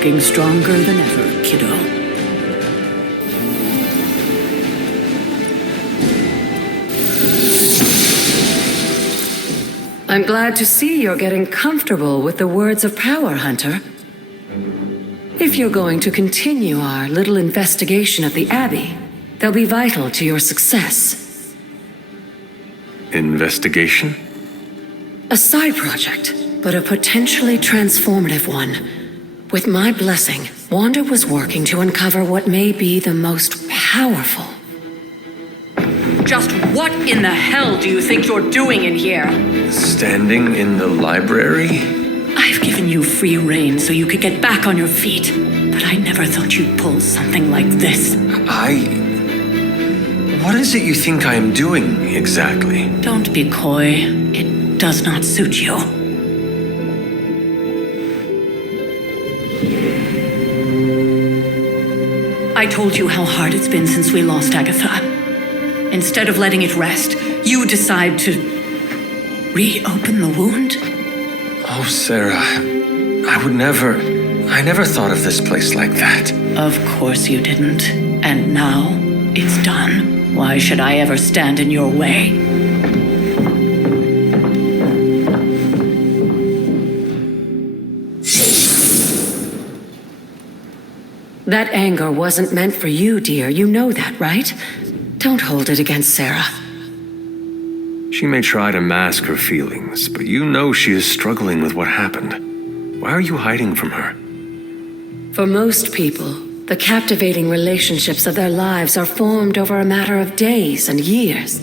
looking stronger than ever, kiddo. I'm glad to see you're getting comfortable with the words of power, Hunter. If you're going to continue our little investigation of the Abbey, they'll be vital to your success. Investigation? A side project, but a potentially transformative one. With my blessing, Wanda was working to uncover what may be the most powerful. Just what in the hell do you think you're doing in here? Standing in the library? I've given you free rein so you could get back on your feet, but I never thought you'd pull something like this. What is it you think I am doing, exactly? Don't be coy. It does not suit you. I told you how hard it's been since we lost Agatha. Instead of letting it rest, you decide to reopen the wound? Oh, Sarah, I never thought of this place like that. Of course you didn't. And now, it's done. Why should I ever stand in your way? That anger wasn't meant for you, dear. You know that, right? Don't hold it against Sarah. She may try to mask her feelings, but you know she is struggling with what happened. Why are you hiding from her? For most people, the captivating relationships of their lives are formed over a matter of days and years.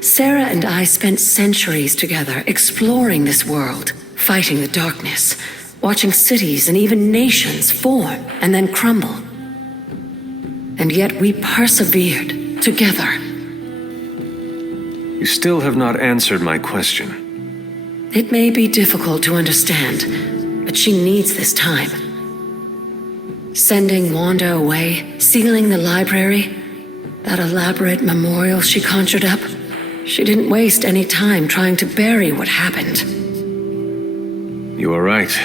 Sarah and I spent centuries together exploring this world, fighting the darkness, watching cities and even nations form and then crumble. And yet we persevered together. You still have not answered my question. It may be difficult to understand, but she needs this time. Sending Wanda away, sealing the library, that elaborate memorial she conjured up, she didn't waste any time trying to bury what happened. You are right.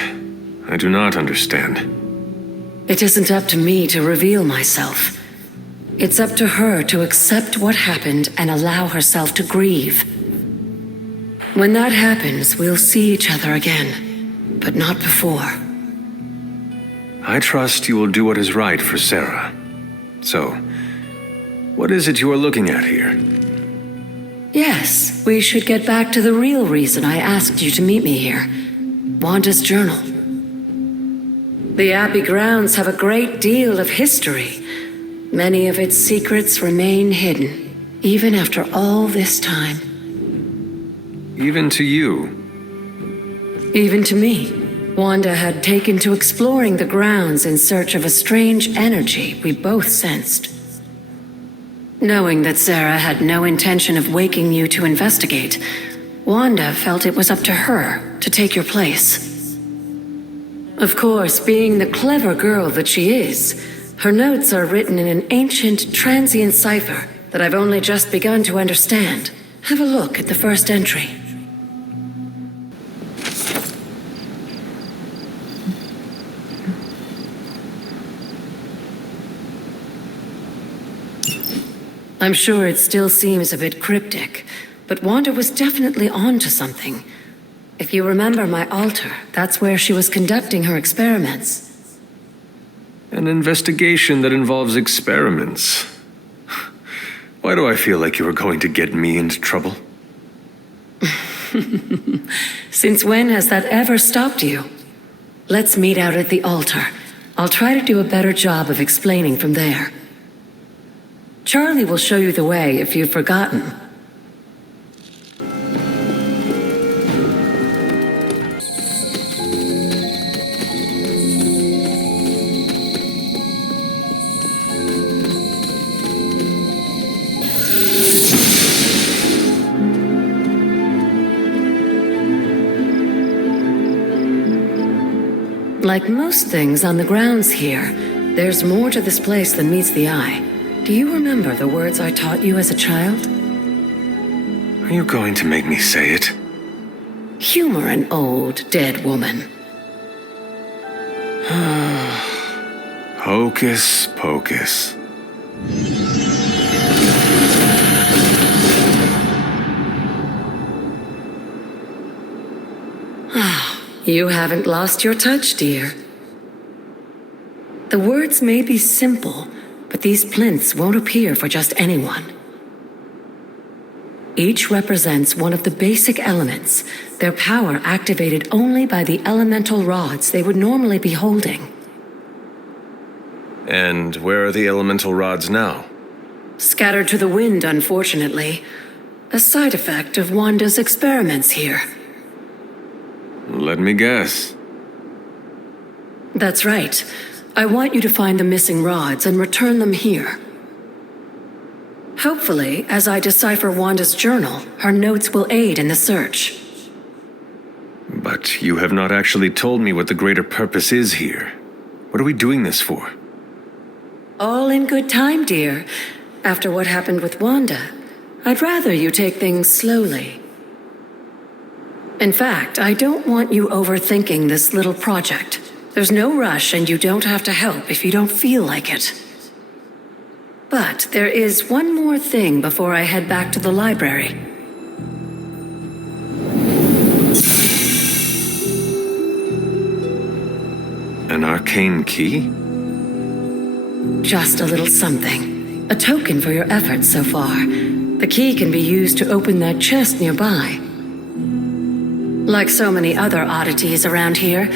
I do not understand. It isn't up to me to reveal myself. It's up to her to accept what happened and allow herself to grieve. When that happens, we'll see each other again, but not before. I trust you will do what is right for Sarah. So, what is it you are looking at here? Yes, we should get back to the real reason I asked you to meet me here. Wanda's journal. The Abbey grounds have a great deal of history. Many of its secrets remain hidden, even after all this time. Even to you? Even to me. Wanda had taken to exploring the grounds in search of a strange energy we both sensed. Knowing that Sarah had no intention of waking you to investigate, Wanda felt it was up to her to take your place. Of course, being the clever girl that she is, her notes are written in an ancient, transient cipher that I've only just begun to understand. Have a look at the first entry. I'm sure it still seems a bit cryptic, but Wanda was definitely onto something. If you remember my altar, that's where she was conducting her experiments. An investigation that involves experiments. Why do I feel like you are going to get me into trouble? Since when has that ever stopped you? Let's meet out at the altar. I'll try to do a better job of explaining from there. Charlie will show you the way if you've forgotten. Like most things on the grounds here, there's more to this place than meets the eye. Do you remember the words I taught you as a child? Are you going to make me say it? Humor an old, dead woman. Hocus pocus. You haven't lost your touch, dear. The words may be simple, but these plinths won't appear for just anyone. Each represents one of the basic elements, their power activated only by the elemental rods they would normally be holding. And where are the elemental rods now? Scattered to the wind, unfortunately. A side effect of Wanda's experiments here. Let me guess. That's right. I want you to find the missing rods and return them here. Hopefully, as I decipher Wanda's journal, her notes will aid in the search. But you have not actually told me what the greater purpose is here. What are we doing this for? All in good time, dear. After what happened with Wanda, I'd rather you take things slowly. In fact, I don't want you overthinking this little project. There's no rush, and you don't have to help if you don't feel like it. But there is one more thing before I head back to the library. An arcane key? Just a little something. A token for your efforts so far. The key can be used to open that chest nearby. Like so many other oddities around here,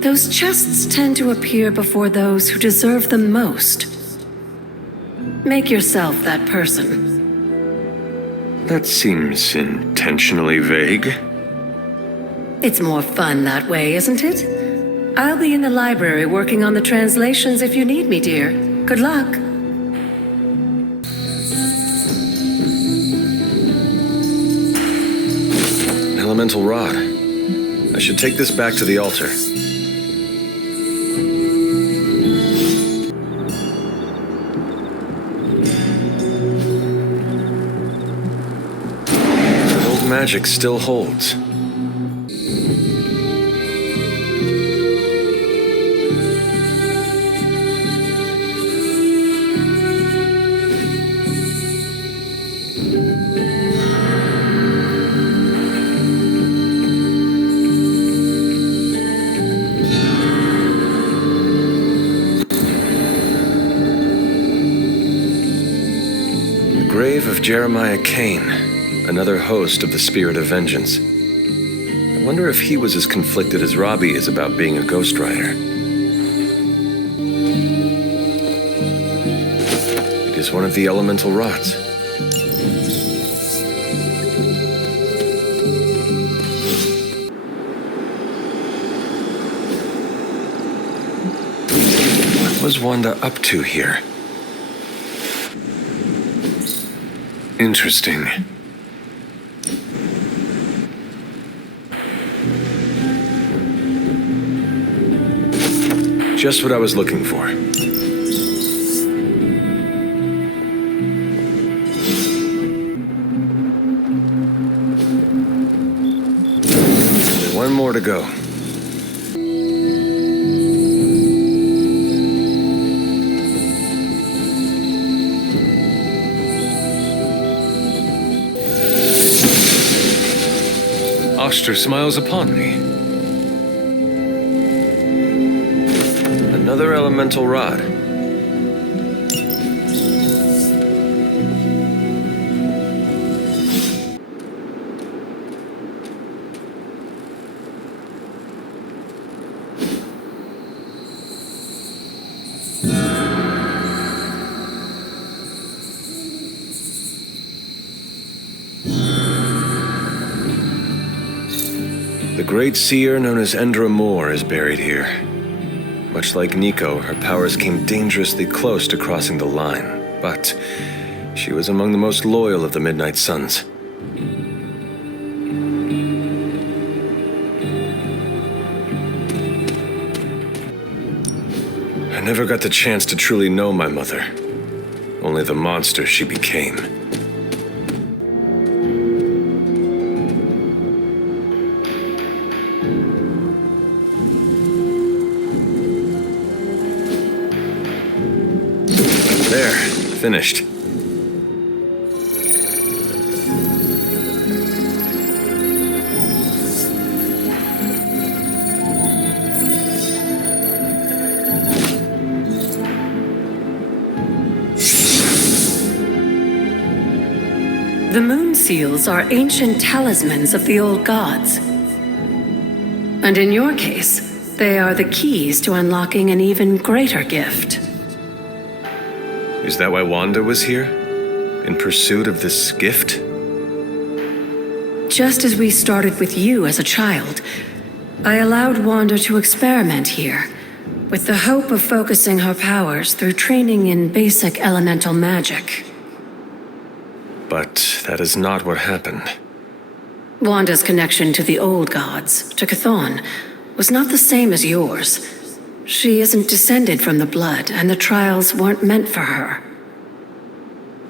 those chests tend to appear before those who deserve them most. Make yourself that person. That seems intentionally vague. It's more fun that way, isn't it? I'll be in the library working on the translations if you need me, dear. Good luck. An elemental rod. I should take this back to the altar. Magic still holds. The grave of Jeremiah Kane. Another host of the Spirit of Vengeance. I wonder if he was as conflicted as Robbie is about being a Ghost Rider. It is one of the elemental rods. What was Wanda up to here? Interesting. Just what I was looking for. Only one more to go. Oster smiles upon me. Another elemental rod. The great seer known as Endra Moore is buried here. Much like Nico, her powers came dangerously close to crossing the line, but she was among the most loyal of the Midnight Suns. I never got the chance to truly know my mother, only the monster she became. finished. The moon seals are ancient talismans of the old gods. And in your case, they are the keys to unlocking an even greater gift. Is that why Wanda was here? In pursuit of this gift? Just as we started with you as a child, I allowed Wanda to experiment here, with the hope of focusing her powers through training in basic elemental magic. But that is not what happened. Wanda's connection to the old gods, to Chthon, was not the same as yours. She isn't descended from the blood, and the trials weren't meant for her.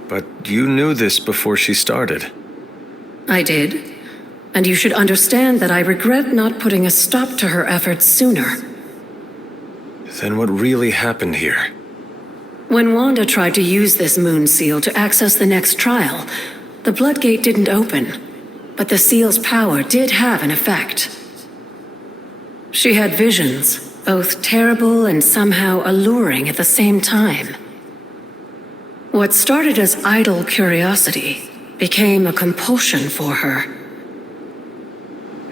But you knew this before she started. I did. And you should understand that I regret not putting a stop to her efforts sooner. Then what really happened here? When Wanda tried to use this moon seal to access the next trial, the blood gate didn't open, but the seal's power did have an effect. She had visions, both terrible and somehow alluring at the same time. What started as idle curiosity became a compulsion for her.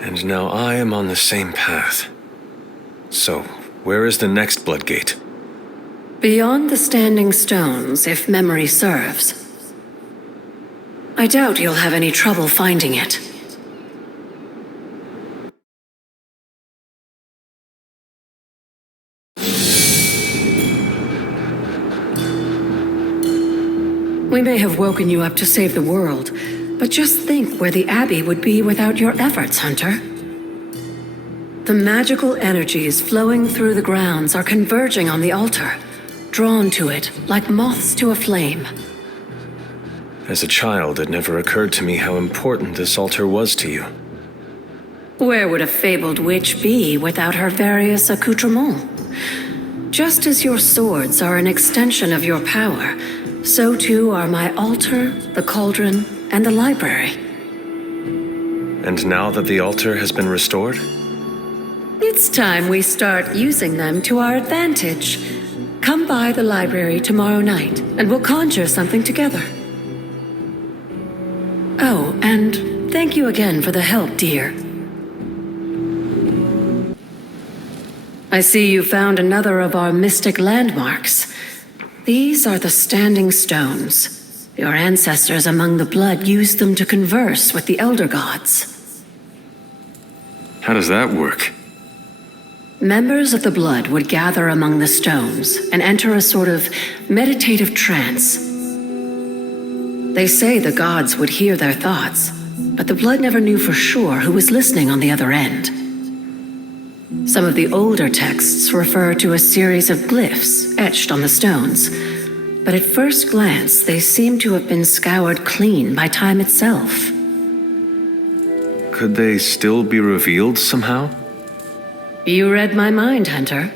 And now I am on the same path. So, where is the next blood gate? Beyond the standing stones, if memory serves. I doubt you'll have any trouble finding it. We may have woken you up to save the world, but just think where the Abbey would be without your efforts, Hunter. The magical energies flowing through the grounds are converging on the altar, drawn to it like moths to a flame. As a child, it never occurred to me how important this altar was to you. Where would a fabled witch be without her various accoutrements? Just as your swords are an extension of your power, so too are my altar, the cauldron, and the library. And now that the altar has been restored? It's time we start using them to our advantage. Come by the library tomorrow night, and we'll conjure something together. Oh, and thank you again for the help, dear. I see you found another of our mystic landmarks. These are the standing stones. Your ancestors among the blood used them to converse with the elder gods. How does that work? Members of the blood would gather among the stones and enter a sort of meditative trance. They say the gods would hear their thoughts, but the blood never knew for sure who was listening on the other end. Some of the older texts refer to a series of glyphs etched on the stones, but at first glance they seem to have been scoured clean by time itself. Could they still be revealed somehow? You read my mind, Hunter.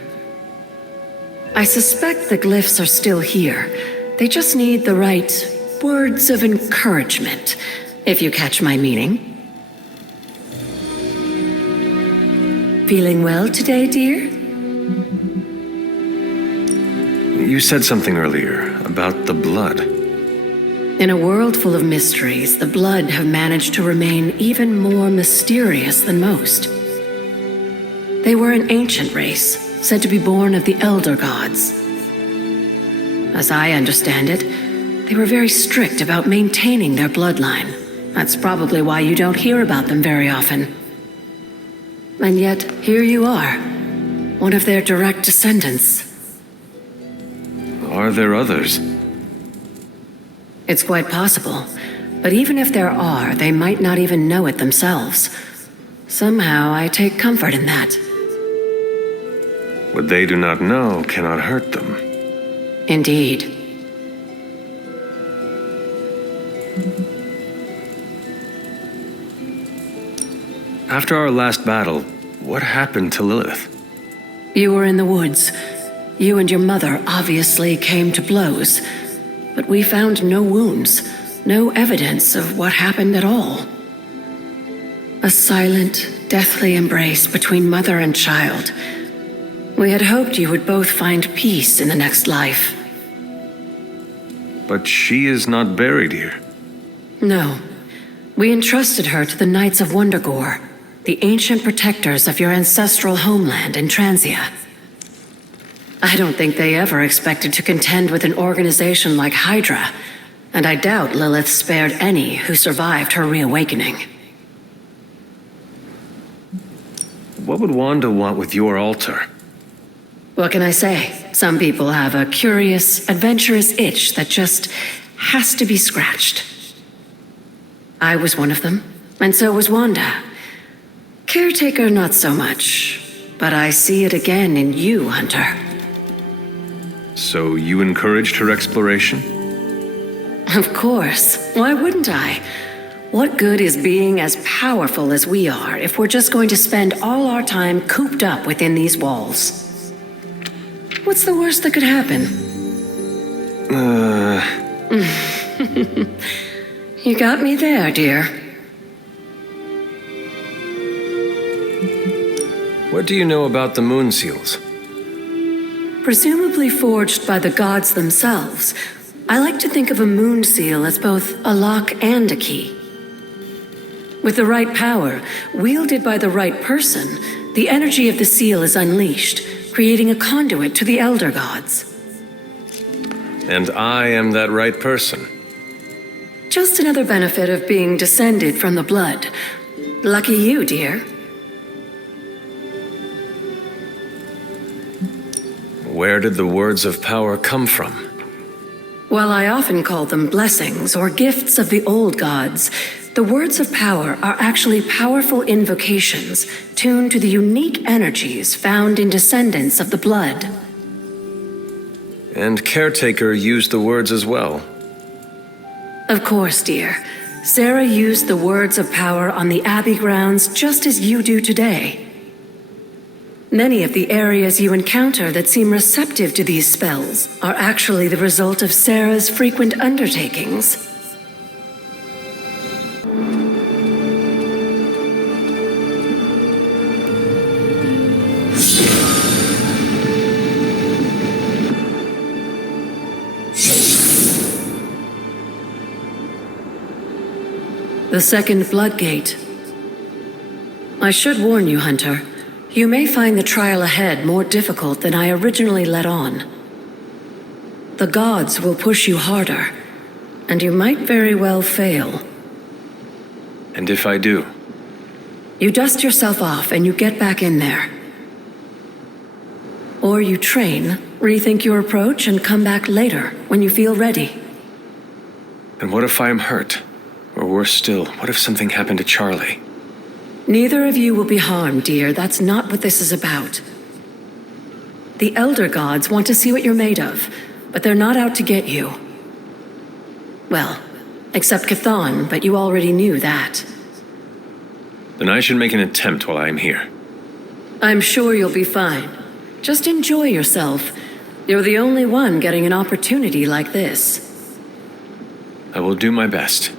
I suspect the glyphs are still here. They just need the right words of encouragement, if you catch my meaning. Feeling well today, dear? You said something earlier about the blood. In a world full of mysteries, the blood have managed to remain even more mysterious than most. They were an ancient race, said to be born of the elder gods. As I understand it, they were very strict about maintaining their bloodline. That's probably why you don't hear about them very often. And yet, here you are, one of their direct descendants. Are there others? It's quite possible, but even if there are, they might not even know it themselves. Somehow, I take comfort in that. What they do not know cannot hurt them. Indeed. After our last battle, what happened to Lilith? You were in the woods. You and your mother obviously came to blows. but we found no wounds, no evidence of what happened at all. A silent, deathly embrace between mother and child. We had hoped you would both find peace in the next life. But she is not buried here. No. We entrusted her to the Knights of Wondergore, the ancient protectors of your ancestral homeland in Transia. I don't think they ever expected to contend with an organization like Hydra, and I doubt Lilith spared any who survived her reawakening. What would Wanda want with your altar? What can I say? Some people have a curious, adventurous itch that just has to be scratched. I was one of them, and so was Wanda. Caretaker, not so much, but I see it again in you, Hunter. So you encouraged her exploration? Of course. Why wouldn't I? What good is being as powerful as we are if we're just going to spend all our time cooped up within these walls? What's the worst that could happen? You got me there, dear. What do you know about the moon seals? Presumably forged by the gods themselves, I like to think of a moon seal as both a lock and a key. With the right power, wielded by the right person, the energy of the seal is unleashed, creating a conduit to the Elder Gods. And I am that right person. Just another benefit of being descended from the blood. Lucky you, dear. Where did the words of power come from? While I often call them blessings or gifts of the old gods, the words of power are actually powerful invocations tuned to the unique energies found in descendants of the blood. And Caretaker used the words as well. Of course, dear. Sarah used the words of power on the Abbey grounds just as you do today. Many of the areas you encounter that seem receptive to these spells are actually the result of Sarah's frequent undertakings. The second Bloodgate. I should warn you, Hunter. You may find the trial ahead more difficult than I originally let on. The gods will push you harder, and you might very well fail. And if I do? You dust yourself off and you get back in there. Or you train, rethink your approach, and come back later when you feel ready. And what if I am hurt? Or worse still, what if something happened to Charlie? Neither of you will be harmed, dear. That's not what this is about. The Elder Gods want to see what you're made of, but they're not out to get you. Well, except Chthon, but you already knew that. Then I should make an attempt while I am here. I'm sure you'll be fine. Just enjoy yourself. You're the only one getting an opportunity like this. I will do my best.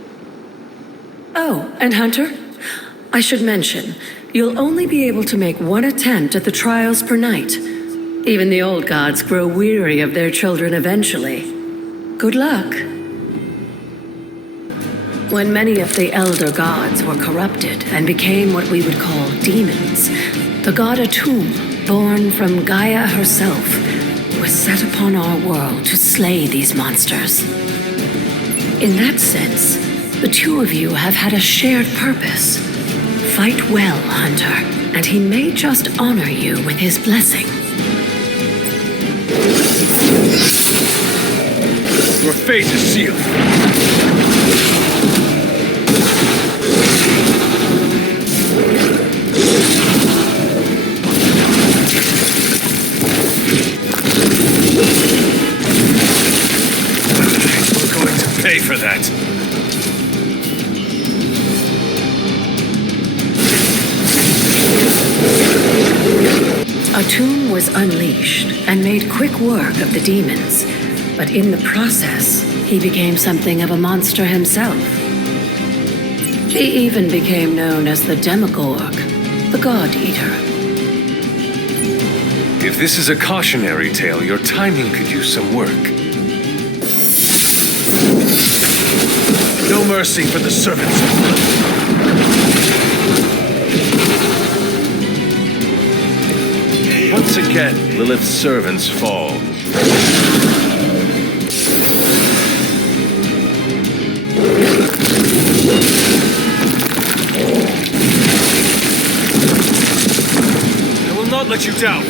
Oh, and Hunter, I should mention, you'll only be able to make one attempt at the trials per night. Even the old gods grow weary of their children eventually. Good luck. When many of the elder gods were corrupted and became what we would call demons, the god Atum, born from Gaia herself, was set upon our world to slay these monsters. In that sense, the two of you have had a shared purpose. Fight well, Hunter, and he may just honor you with his blessing. Your fate is sealed. We're going to pay for that. Atum was unleashed and made quick work of the demons, but in the process, he became something of a monster himself. He even became known as the Demogorg, the God Eater. If this is a cautionary tale, your timing could use some work. No mercy for the servants. Once again, Lilith's servants fall. I will not let you down.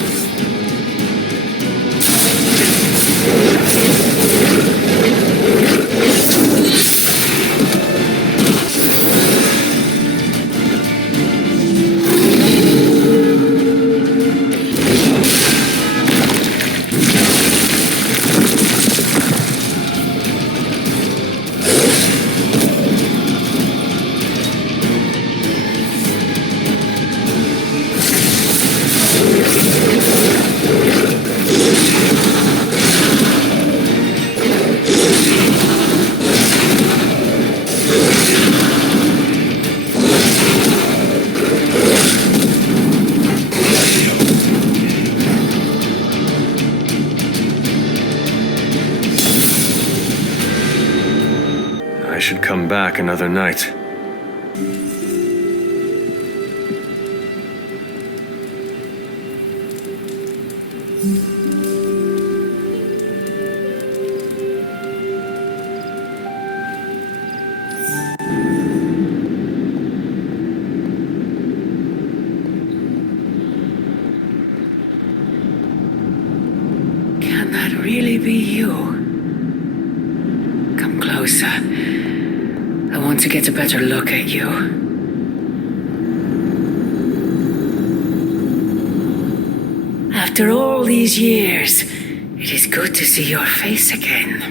I should come back another night. Can that really be you? Come closer. I want to get a better look at you. After all these years, it is good to see your face again.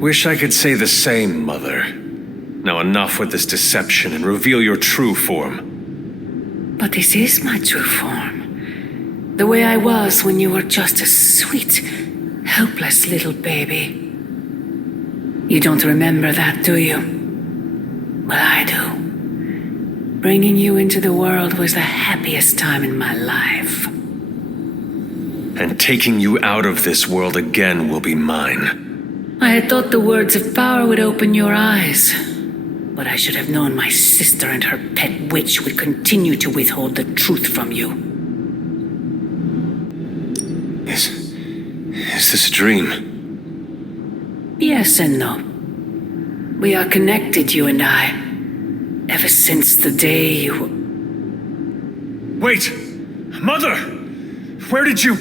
Wish I could say the same, Mother. Now enough with this deception and reveal your true form. But this is my true form. The way I was when you were just a sweet, helpless little baby. You don't remember that, do you? Well, I do. Bringing you into the world was the happiest time in my life. And taking you out of this world again will be mine. I had thought the words of power would open your eyes. But I should have known my sister and her pet witch would continue to withhold the truth from you. Is this a dream? Yes and no. We are connected, you and I. Ever since the day you... Wait! Mother! Where did you...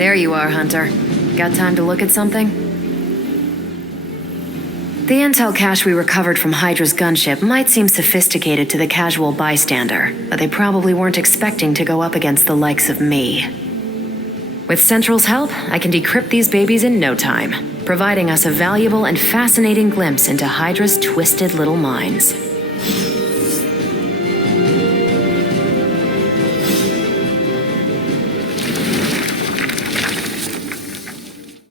There you are, Hunter. Got time to look at something? The intel cache we recovered from Hydra's gunship might seem sophisticated to the casual bystander, but they probably weren't expecting to go up against the likes of me. With Central's help, I can decrypt these babies in no time, providing us a valuable and fascinating glimpse into Hydra's twisted little minds.